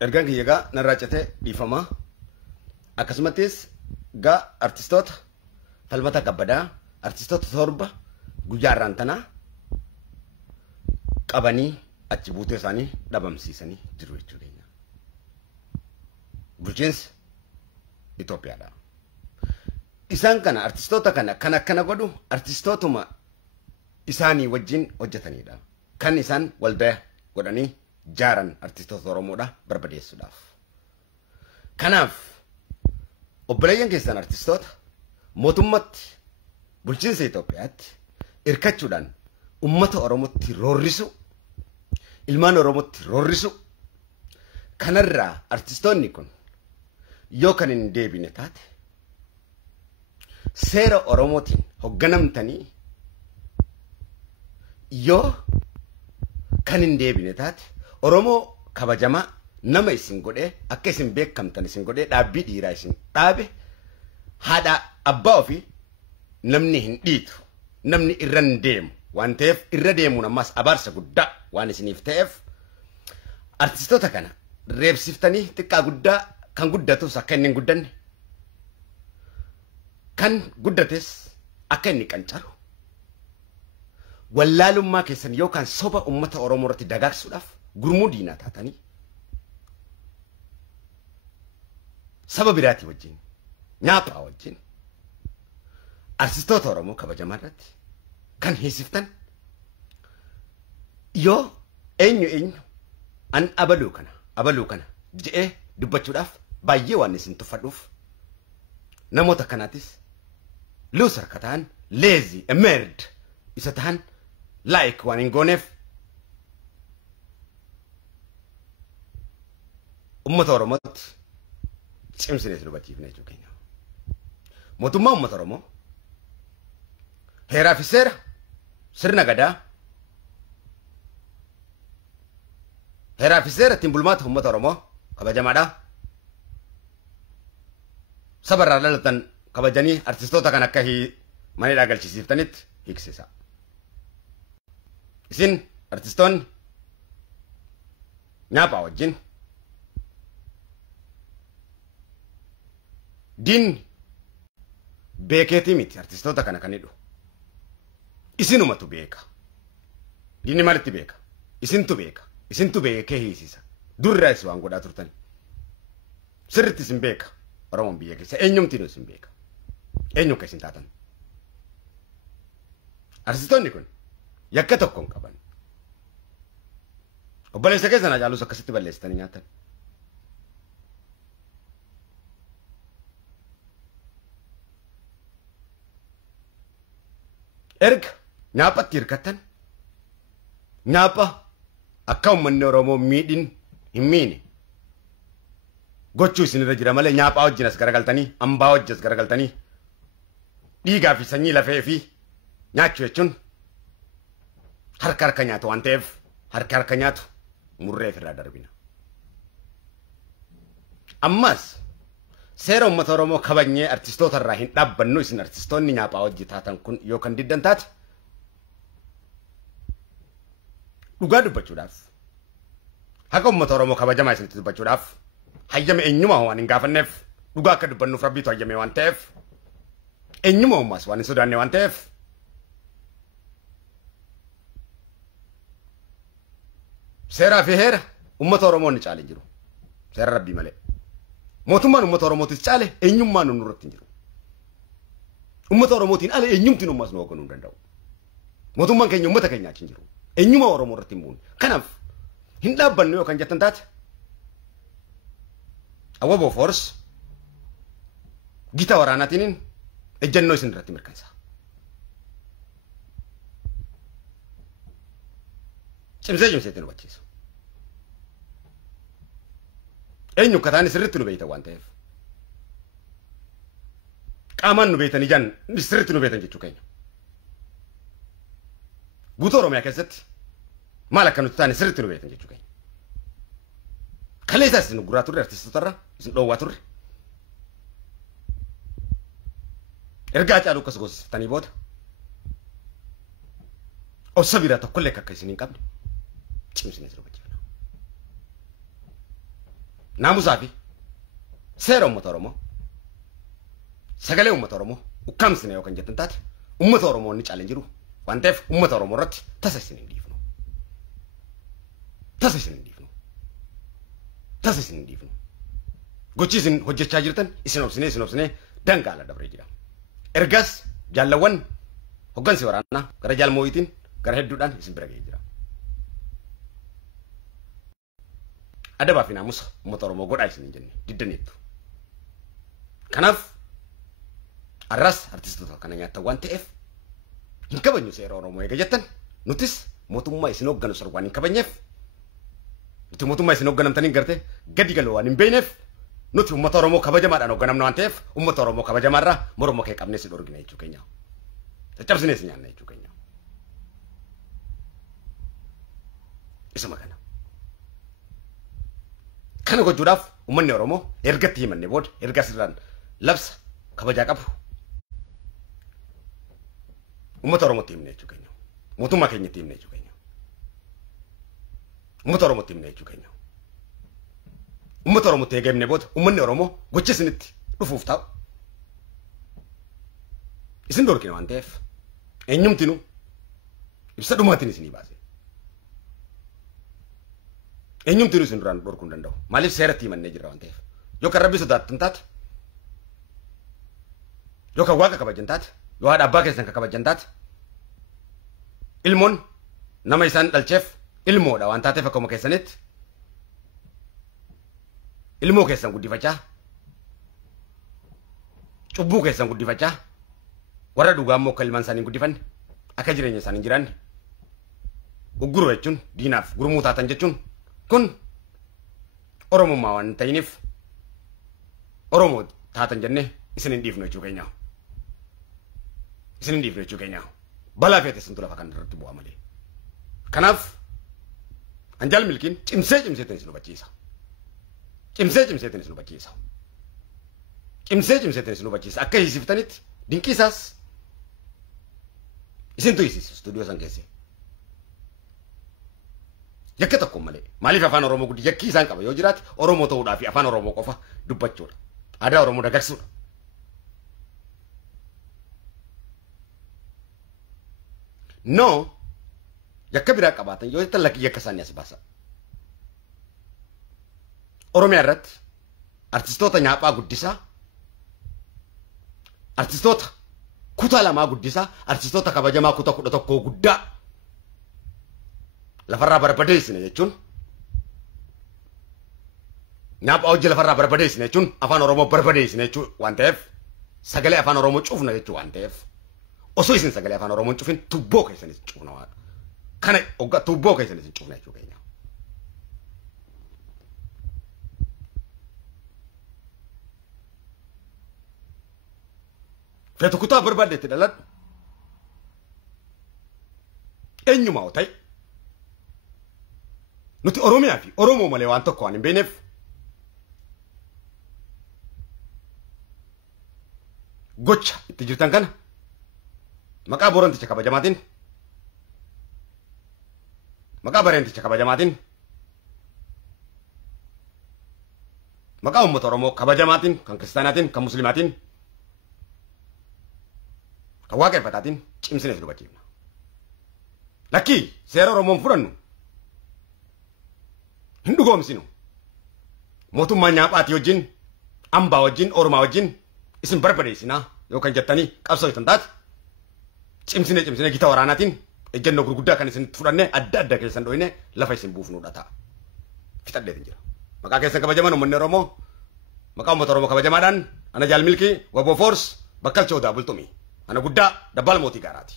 ergaan kiyya gaa narraa citee dhiifamaa akkasumattis gaa artistoota falmata kabbadaa artistoota torba guyyaa irraan tanaa qabanii achi buutee isaanii dhabamsiisanii jiru jechuudha. Bulchiinsa Itoophiyaadha. Isaan kana artistoota kana godhu artistootuma isaanii wajjin hojjetanidha. Kan isaan waldaa godhanii jaaran artistoota Oromoodha barbadeessuudhaaf. Kanaaf obboleeyyan keessan artistoota mootummatti bulchiinsa Itoophiyaatti irkachuudhaan ummata Oromootti roorrisu ilmaan Oromootti roorrisu kanarraa artistoonni kun yoo kan hin deebine taate seera Oromootiin hogganamtanii yoo kan hin deebine taate Oromoo kabajamaa nama isin godhee akka isin beekamtan isin godhee dhaabbii dhiiraa isin dhaabe haadha abbaa ofii namni hin dhiitu namni irra hin deemu waan ta'eef irra deemuun ammas abaarsa guddaa waan isiniif ta'eef artistoota kana reebsiftanii xiqqaa guddaa kan guddatus akka inni hin guddanne kan guddates akka inni qancaru wallaalummaa keessan yookaan soba ummata Oromoo irratti dagaagsuudhaaf gurmuu diinaa taatanii saba biraatii wajjin nyaaphaa wajjin artistoota Oromoo kabajamaa irratti kan hiisiftan yoo eenyu an abaluu kana jedhee dubbachuudhaaf baay'ee waan isin tuffadhuuf namoota kanaatis loser ka ta'an lazy emerged isa ta'an like waan hin gooneef ummata Oromootti cimsinee dubbachifna jechuudha keenya. Mootummaa ummata Oromoo heeraa fi seera sirna gadaa heeraa fi seera ittiin bulmaata ummata Oromoo kabajamaadha. Sabarraa dhalatan kabajanii artistoota kan akka manidhaa galchisiiftanitti hiiksisa. Isin artistoonni nyaaphaa wajjin diinni beekeetii miti artistoota kana kan hidhu. Isinumatu beeka. Diinni maalitti beeka? Isintu beeka. Isintu beekee hiisisa. Durraa isin waan godhaa turtani. Sirriitti isin beeka. Oromoon biyya keessa eenyumtiin isin beeka. Eenyu akka isin taatan. Artistoonni kun yakka tokko hin qaban. Obboleessa keessan ajaalus akkasitti balleessitanii nyaatan. Erga nyaaphaatti hirkattan nyaapha akka uummanni Oromoo miidhin hin miine gochuu isinirra jira malee nyaaphaa wajjin as garagaltanii hambaa wajjin as garagaltanii dhiigaa fi sanyii lafee fi nyaachuu jechuun harka nyaatu waan ta'eef harka nyaatu murree ofirraa darbina. Ammas seera uummata Oromoo kabajnee artistoota irraa hin dhaabbannu isin artistoonni nyaaphaa wajjin taatan kun yoo kan diddan taate dhugaa dubbachuudhaaf haqa uummata Oromoo kabajamaa isinitti dubbachuudhaaf hayyame eenyuma waan hin gaafanneef dhugaa akka dubbannuuf rabbiitu hayyame waan ta'eef eenyuma uumaas waan hin sodaanne waan ta'eef seeraa fi heera uummata Oromoo ni caale jiru seera rabbii malee. Mootummaan uummata Oromootis caale eenyummaan nu irratti hin jiru. Uummata Oromootiin ala eenyumtiin uummaas nu hoogganuu hin danda'u. Mootummaan keenya uummata keenyaa achi hin jiru. Eenyuma Oromoo irratti hin buune. Kanaaf hin dhaabbannu yoo kan jettan taate awwaboo foors gita waraanaatiin ejjennoo isin irratti mirkansa. Cimseetiin hubachiisu. Eenyu akka ta'an sirriitti nu beektan waan ta'eef. Qaamaan nu beektan ijaan sirriitti nu beektan jechuu keenya. Guutuu Oromiyaa keessatti maal akka nuti ta'an sirriitti nu beektan jechuu keenya. Kaleessaas isin guraa turre artistoota isin dhoowwaa turre. Ergaa caaluu akkas goosiftanii booda obsa biraa tokkollee akka isin hin qabne cimsinee jiru. naamusaa fi seera uummata Oromoo sagalee uummata Oromoo ukkaamsine yookaan jettan taate uummata Oromoo ni caalan jiru waan ta'eef uummata Oromoo irratti tasa isin hin dhiifnu. Tasa isin hin dhiifnu. Tasa isin hin dhiifnu. Gochi isin hojjechaa jirtan isin obsinee dangaala dabree jira. Ergas jaallawwan hoggansi waraanaa gara jaalmooyitiin gara hedduudhaan isin bira ga'ee jira. Adabaa fi naamusa uummata Oromoo godhaa isin hin jenne diddaneettu. Kanaaf arras artistoota kana nyaattan waan ta'eef hin kabajnu seera Oromoo eega jettan nutis mootummaa isin hoogganu sar waan hin kabajneef nuti mootummaa isin hoogganamtaniin gartee gadi galuu waan hin beekneef nuti uummata Oromoo kabajamaadhaan hoogganamna waan ta'eef uummata Oromoo kabajamaarraa morma kee qabnee si dhorgina jechuu keenya. Caccabsinee si nyaanna jechuu keenya. Isuma kana. Kana gochuudhaaf uummanni Oromoo ergatti himanne booda erga sirraan labsa kabajaa qabu. Uummata Oromootti himne jechuu keenya. Mootummaa keenyatti himne jechuu keenya. Uummata Oromootti himne jechuu keenya. Uummata Oromootti eega himne booda uummanni Oromoo gocha isinitti dhufuuf ta'u. Isin dhorkina waan ta'eef eenyumtinu ibsa dhumaatiin isinii baase. Eenyumtinu isin duraan dhorkuu hin danda'u. Maaliif seeratti himannee jirra waan ta'eef. Yookaan Rabbi sodaattan taate yookaan Waaqa kabajan taate yoo haadha abbaa keessan kabajan taate ilmoon nama isaan dhalcheef ilmoodha waan taateef akkuma keessanitti ilmoo keessan guddifachaa cubbuu keessan guddifachaa warra dhugaa immoo akka ilmaan isaanii guddifanne akka jireenya isaanii hin jiraanne ugguru jechuun diinaaf gurmuu taatan jechuun kun Oromummaa waan ta'iniif Oromoo taatan jennee isin hin dhiifnu jechuu keenya. Isin hin dhiifnu jechuu keenya. Balaa feete isin lafa kan irratti bu'aa malee. Kanaaf anjaal milkiin cimseetiin isin hubachiisa. Cimseetiin isin hubachiisa. Cimseetiin isin hubachiisa. Akka hiisiftanitti dinqiisaas isin tuyisiisa stuudiyoo san keessee. Yakka tokko malee maaliif afaan Oromoo guddi yakki isaan qaba yoo jiraate Oromoo ta'uudhaa fi afaan Oromoo qofa dubbachuudha. Aadaa Oromoo dagagsuudha. No yakka biraa qabaatan yoo jettan lakkii yakka isaanii as baasa. Oromiyaa irratti artistoota nyaaphaa guddisaa artistoota kutaa lamaa guddisaa artistoota kabajamaa kutaa 11 guddaa lafarraa barbadeessine jechuun nyaaphaa hojii lafarraa barbadeessine jechuun afaan Oromoo barbadeessine jechuun waan ta'eef sagalee afaan Oromoo cufna jechuun waan ta'eef osoo isin sagalee afaan Oromoo cufin tubboo keessanis cufna waan kana ogga tubboo keessanis cufna jechuun keenya. Feetu kutaa barbaadeetti dhaladhu eenyumaa oo ta'e nuti Oromiyaa fi Oromoo malee waan tokko waan hin beekneef gocha itti jirtan kana maqaa boronticha kabajamaatiin maqaa bareenticha kabajamaatiin maqaa uummata Oromoo kabajamaatiin kan kiristaanaatiin kan muslimaatiin kan waaqeffataatiin cimsinee si hubachiifna. Lakkii seera Oromoon fudhannu hin dhugoomsinu mootummaa nyaaphaatii wajjin ambaa wajjin Oromaa wajjin isin barbadeessinaa yookaan jettanii qabsoo itti taate cimsinee gita waraanaatiin ejjennoo gurguddaa kan isin fudhanne adda keessan dhoyne lafa isin buufnuudha ta'a. Fixadheetiin jira. Maqaa keessan kabajaman uummanni Oromoo maqaa uummata Oromoo kabajamaadhaan ana jaal milkii waboo foors bakkalcha odaa bultumii ana guddaa dabbal mootii gaaraati.